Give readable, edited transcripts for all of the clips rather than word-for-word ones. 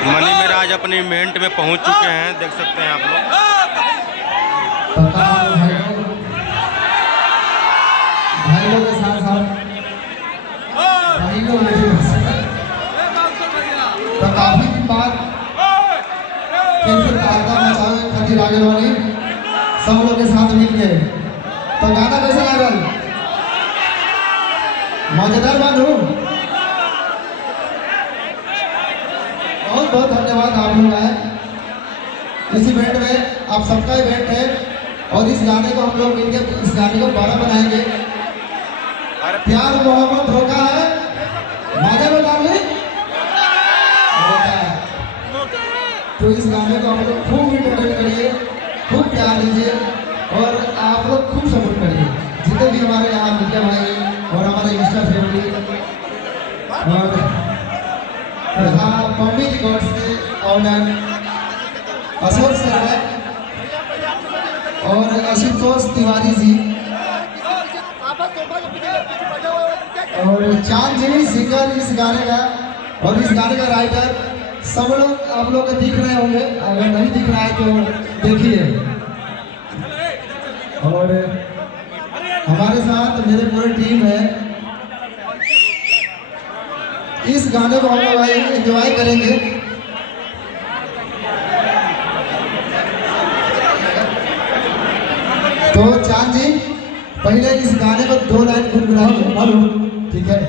Money Miraj अपने event में पहुंच चुके हैं, देख सकते हैं आप लोग। भाई लोग के साथ साथ भाई लोग तो काफी दिन बाद फिर खातिर आगे वाली सब लोग के साथ मिल के तो गाना कैसा लागल? मजेदार बानू। बहुत बहुत धन्यवाद आप लोग आए इस इवेंट में। आप सबका इवेंट है और इस गाने को हम लोग मिलकर इस गाने को बड़ा बनाएंगे। प्यार मोहब्बत धोखा है, मजा बता ली तो इस गाने को हम लोग खूब इंटरटेन करिए, खूब प्यार दीजिए और आप लोग खूब सपोर्ट करिए। जितने भी हमारे यहाँ मीडिया भाई और हमारे इंस्टा फैमिली और यहाँ मम्मी रिकॉर्ड्स के ऑनर अशोक सर है और आशुतोष तिवारी जी और चांद जी सिंगर इस गाने का और इस गाने का राइटर। सब लोग आप लोग दिख रहे होंगे, अगर नहीं दिख रहा है तो देखिए। और हमारे साथ मेरे पूरी टीम है। इस गाने को हम लोग एंजॉय करेंगे। तो चांद जी पहले इस गाने को 2 लाइन गुनगुनाइए। हेलो, ठीक है।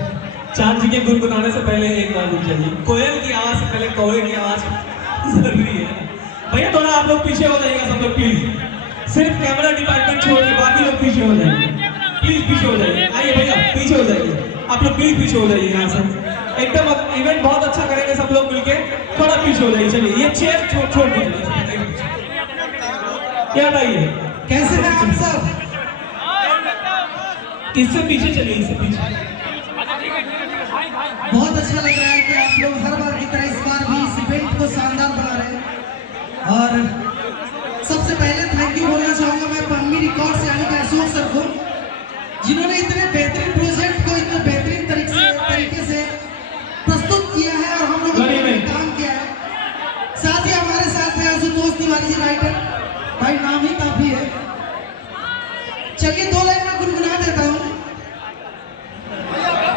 चांद जी के गुनगुनाने से पहले एक बात चाहिए, कोयल की आवाज से पहले कौवे की आवाज जरूरी है। भैया थोड़ा आप लोग पीछे हो जाइएगा सब लोग प्लीज। सिर्फ कैमरा डिपार्टमेंट छोड़ के बाकी लोग पीछे हो जाइए, प्लीज पीछे हो जाइए। आइए भैया पीछे हो जाइए, आप लोग प्लीज पीछे हो जाइए यहाँ से। एकदम इवेंट बहुत अच्छा करेंगे सब लोग मिलके, थोड़ा पीछे हो जाइए। चलिए ये चेयर छोड़ दीजिए। क्या बताइए कैसे हैं आप सब? इससे पीछे चलिए, इससे पीछे। बहुत अच्छा लग रहा है कि आप लोग हर बार की तरह इस बार भी इस इवेंट को शानदार बना रहे हैं। और सबसे पहले थैंक यू बोलना चाहूंगा मैं मम्मी रिकॉर्ड से यानी कि अशोक सर को, जिन्होंने इतने बेहतरीन प्रोजेक्ट को इतने बेहतरीन तरीके से प्रस्तुत किया है और हम लोगों ने काम किया है। साथ ही हमारे साथ है आशुतोष तिवारी जी राइटर, भाई नाम ही काफी है। चलिए 2 लाइन में गुनगुना देता हूँ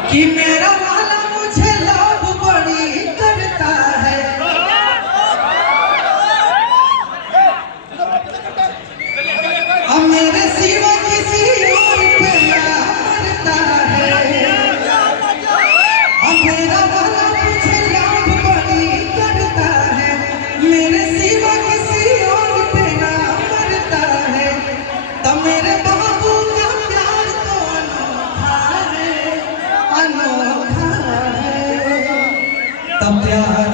कि मेरा वाला मुझे लव बड़ी करता है, अब मेरे सिवा किसी और पे मरता है। अब मेरा वाला मुझे लव बड़ी करता है, मेरे सिवा किसी और पे मरता है। तब मेरे बाबू का प्यार तो अनोखा है, अनोखा है। तब प्यार